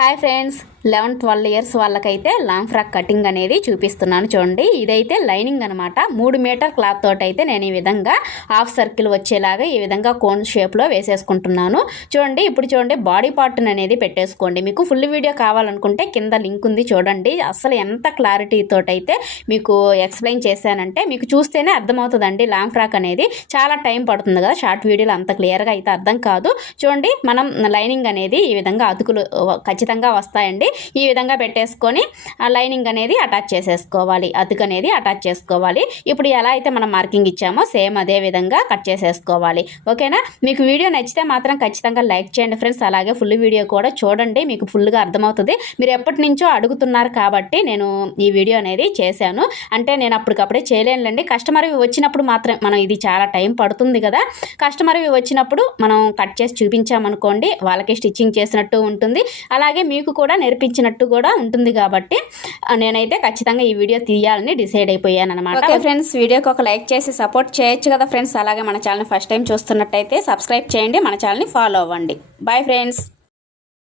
Hi friends, 11-12 years వాళ్ళకైతే long frock cutting అనేది చూపిస్తున్నాను చూడండి. ఇదైతే లైనింగ్ అనమాట. 3 మీటర్ క్లాత్ తోటి అయితే నేను ఈ విధంగా హాఫ్ సర్కిల్ వచ్చేలాగా ఈ విధంగా కోన్ షేప్లో వేసేసుకుంటున్నాను చూడండి. ఇప్పుడు చూడండి, బాడీ పార్ట్ అనేది పెట్టేసుకోండి. మీకు ఫుల్ వీడియో కావాలనుకుంటే కింద లింక్ ఉంది చూడండి. అసలు ఎంత క్లారిటీ తోటి అయితే మీకు ఎక్స్ప్లెయిన్ చేశానంటే మీకు చూస్తేనే అర్థమవుతుందండి. లాంగ్ ఫ్రాక్ అనేది చాలా టైం పడుతుంది కదా, షార్ట్ వీడియోలో అంత క్లియర్గా అయితే అర్థం కాదు. చూడండి, మనం లైనింగ్ అనేది ఈ విధంగా అతుకులు ఖచ్చితంగా వస్తాయండి. ఈ విధంగా పెట్టేసుకొని ఆ లైనింగ్ అనేది అటాచ్ చేసేసుకోవాలి, అతుకు అనేది అటాచ్ చేసుకోవాలి. ఇప్పుడు ఎలా అయితే మనం మార్కింగ్ ఇచ్చామో సేమ్ అదే విధంగా కట్ చేసేసుకోవాలి. ఓకేనా? మీకు వీడియో నచ్చితే మాత్రం ఖచ్చితంగా లైక్ చేయండి ఫ్రెండ్స్. అలాగే ఫుల్ వీడియో కూడా చూడండి, మీకు ఫుల్గా అర్థమవుతుంది. మీరు ఎప్పటి నుంచో అడుగుతున్నారు కాబట్టి నేను ఈ వీడియో అనేది చేశాను. అంటే నేను అప్పటికప్పుడే చేయలేనులేండి. కస్టమర్ వచ్చినప్పుడు మాత్రం మనం ఇది చాలా టైం పడుతుంది కదా, కస్టమర్ వచ్చినప్పుడు మనం కట్ చేసి చూపించామనుకోండి, వాళ్ళకి స్టిచ్చింగ్ చేసినట్టు ఉంటుంది, అలాగే మీకు కూడా నేర్పించినట్టు కూడా ఉంటుంది. కాబట్టి నేనైతే ఖచ్చితంగా ఈ వీడియో తీయాలని డిసైడ్ అయిపోయాను అనమాట. ఓకే ఫ్రెండ్స్, వీడియోకి ఒక లైక్ చేసి సపోర్ట్ చేయొచ్చు కదా ఫ్రెండ్స్. అలాగే మన ఛానల్ ఫస్ట్ టైం చూస్తున్నట్టయితే సబ్స్క్రైబ్ చేయండి, మన ఛానల్ని ఫాలో అవ్వండి. Bye friends.